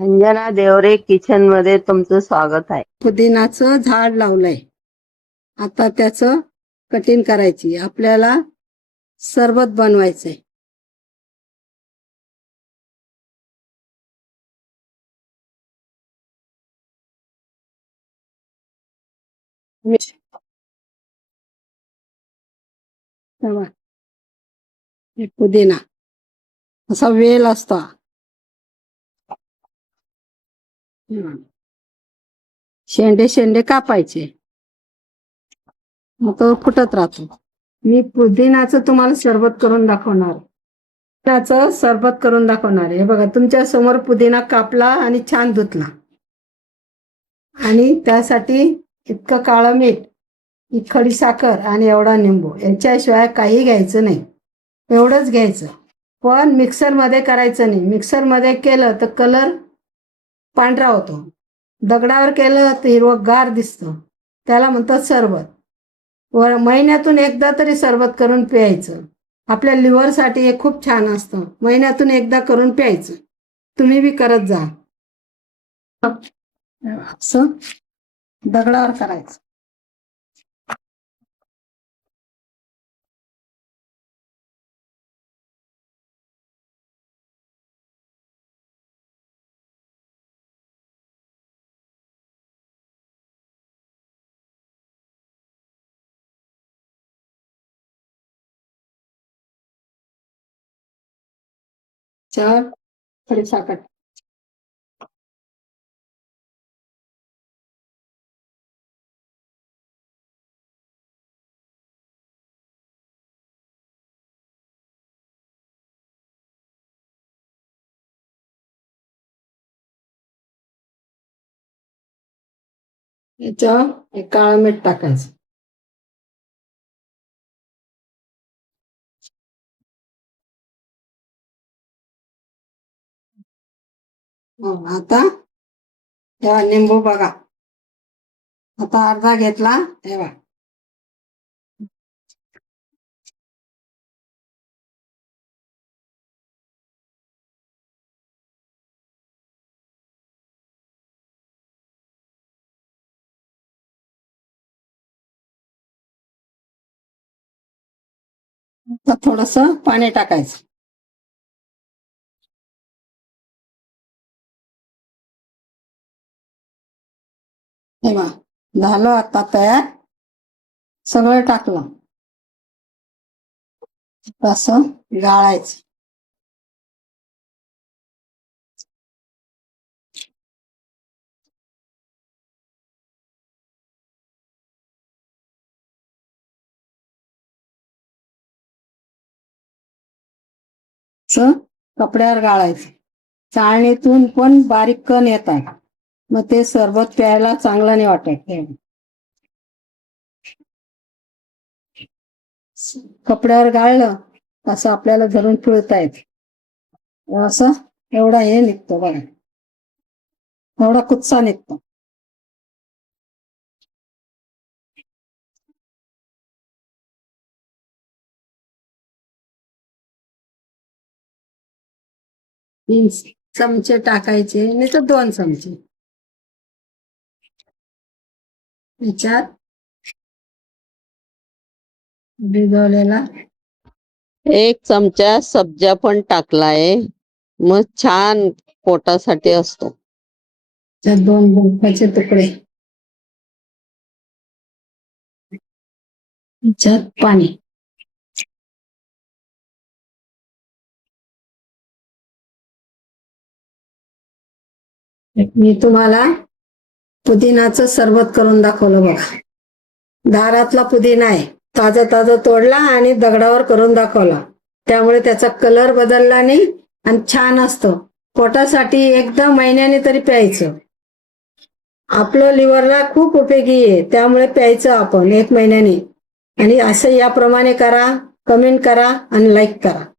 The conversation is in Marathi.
अंजना देवरे किचन मध्ये तुमचं स्वागत आहे. पुदिनाचं झाड लावलंय. आता त्याचं कटिंग करायची. आपल्याला सरबत बनवायचंय. तेव्हा हे पुदिना असा वेल असतो. शेंडे शेंडे कापायचे, मग तो फुटत राहतो. मी पुदिनाचं तुम्हाला सरबत करून दाखवणार. पुदिनाचं सरबत करून दाखवणार. हे बघा, तुमच्या समोर पुदिना कापला आणि छान धुतला. आणि त्यासाठी इतकं काळं मीठ, ही खडी साखर आणि एवढा निंबू. याच्याशिवाय काही घ्यायचं नाही, एवढंच घ्यायचं. पण मिक्सरमध्ये करायचं नाही. मिक्सरमध्ये केलं तर कलर पांढरा होतो. दगडावर केलं तर हिरवंगार दिसतं. त्याला म्हणतात सरबत. महिन्यातून एकदा तरी सरबत करून प्यायचं. आपल्या लिव्हरसाठी हे खूप छान असतं. महिन्यातून एकदा करून प्यायचं. तुम्ही बी करत जा. असं दगडावर करायचं. चार खडी साखर, याच्यावर काळं मीठ टाकायचं. आता तेव्हा लिंबू बघा, आता अर्धा घेतला. तेव्हा थोडस पाणी टाकायचं. तेव्हा झालं आता तयार. सगळं टाकलं, असं गाळायचं. कपड्यावर गाळायचं. चाळणीतून पण बारीक कण येतात, मग ते सरबत प्यायला चांगलं नाही वाटत. कपड्यावर गाळलं असं आपल्याला धरून पिळता येत. असं एवढा हे निघतो बघा, एवढा कुच्चा निघतो. तीन चमचे टाकायचे, नाही तर 2 चमचे. याच्यात भिजवलेला 1 चमचा सब्जा पण टाकलाय, मग छान पोटासाठी असतो. 2 बर्फाचे तुकडे. याच्यात पाणी. मी तुम्हाला पुदिनाचं सरबत करून दाखवलं बघा. दारातला पुदिना आहे, ताजा ताजा तोडला आणि दगडावर करून दाखवला. त्यामुळे त्याचा कलर बदलला नाही आणि छान असतं. पोटासाठी एकदा महिन्याने तरी प्यायचं. आपलं लिव्हरला खूप उपयोगी आहे, त्यामुळे प्यायचं आपण 1 महिन्याने. आणि असं याप्रमाणे करा, कमेंट करा आणि लाईक करा.